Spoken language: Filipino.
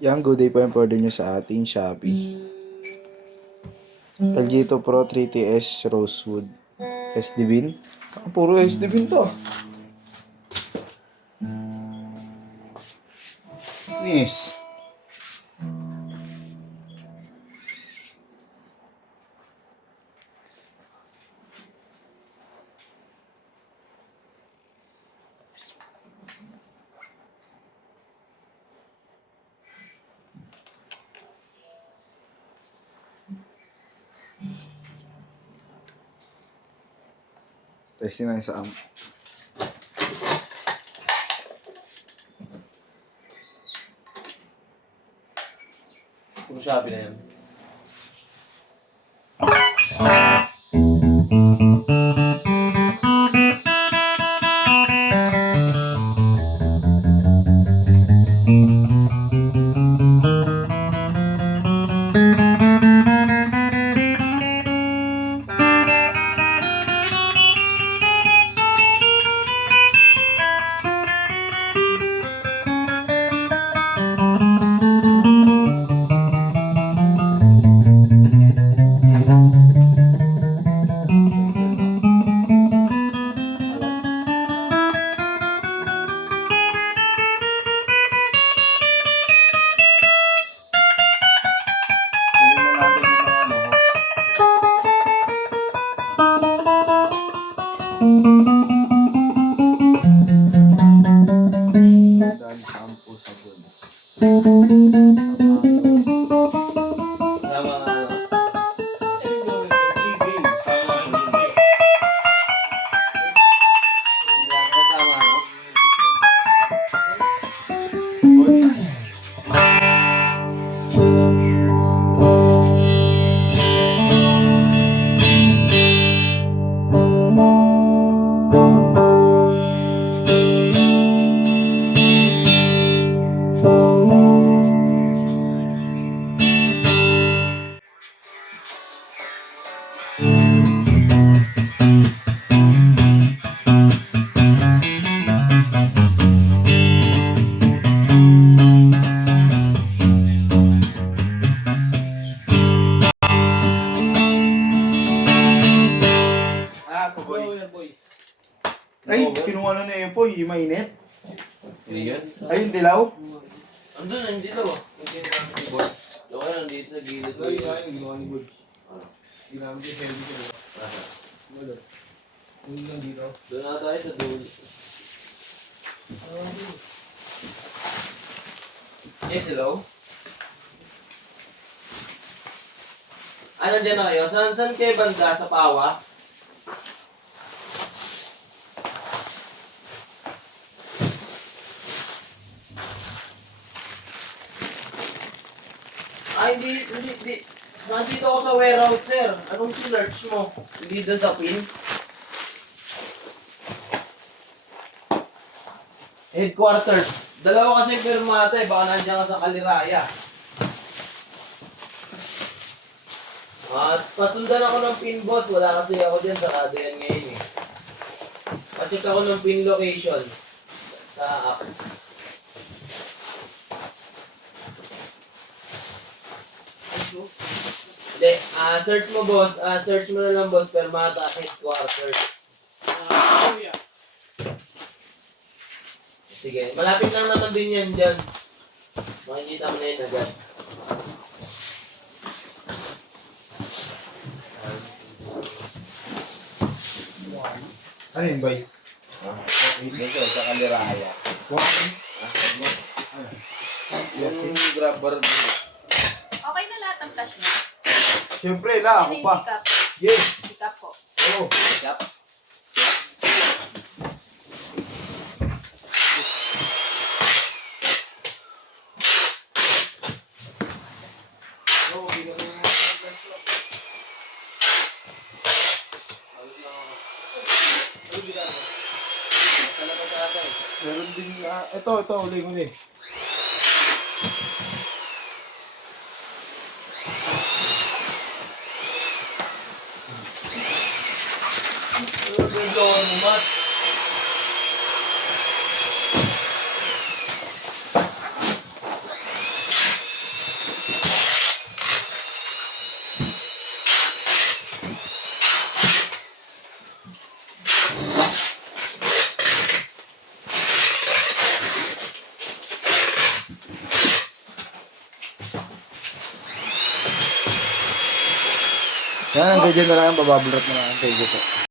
Yang good day po yung order nyo sa ating Shopee. LG2 Pro 3TS Rosewood SD Bin. Puro SD Bin to. Yes. Testing na sa amp. Puro Shopee na yan. Dahil shampoo sabon. Sama nga ano. Kasama ano. Boy. Ay, kinuha na na po, yung mainit. Hindi yun. Ay, yung dilaw. Andun na, hindi daw. Hindi na ang board. Yung kaya nandito sa gilid. Ay, ay, ginawa ni Budge. Ginamit yung heavy ko. Wala. Hindi lang dito. Doon na tayo sa dulo. Yes, hello? Dyan na kayo? Saan kayo banda? Sa Pawa? Ay, hindi. Nandito ako sa warehouse, sir. Anong sinerch mo? Hindi doon sa pin? Headquarters. Dalawa kasi firmata eh. Baka nandiyan ka sa Kaliraya. At pasundan ako ng pin boss. Wala kasi ako dyan. Sarado yan ngayon eh. Pacheck ako ng pin location. Sa app. Hindi. Search mo boss. Search mo na lang boss. Firmata headquarters. Sige. Malapit lang naman din yan dyan. Makikita mo na yun agad. Ano yun, boy? Dito sa Kaliraya. Yung grab bar. Okay na lahat ng flash niya. Siyempre, na, ako Ano yung pa. pick up? Yes. Pick up po. Oo. Yup. Meron din, ito, uli. Yan, hanggang dyan na lang. Bababulot na lang. Thank you po.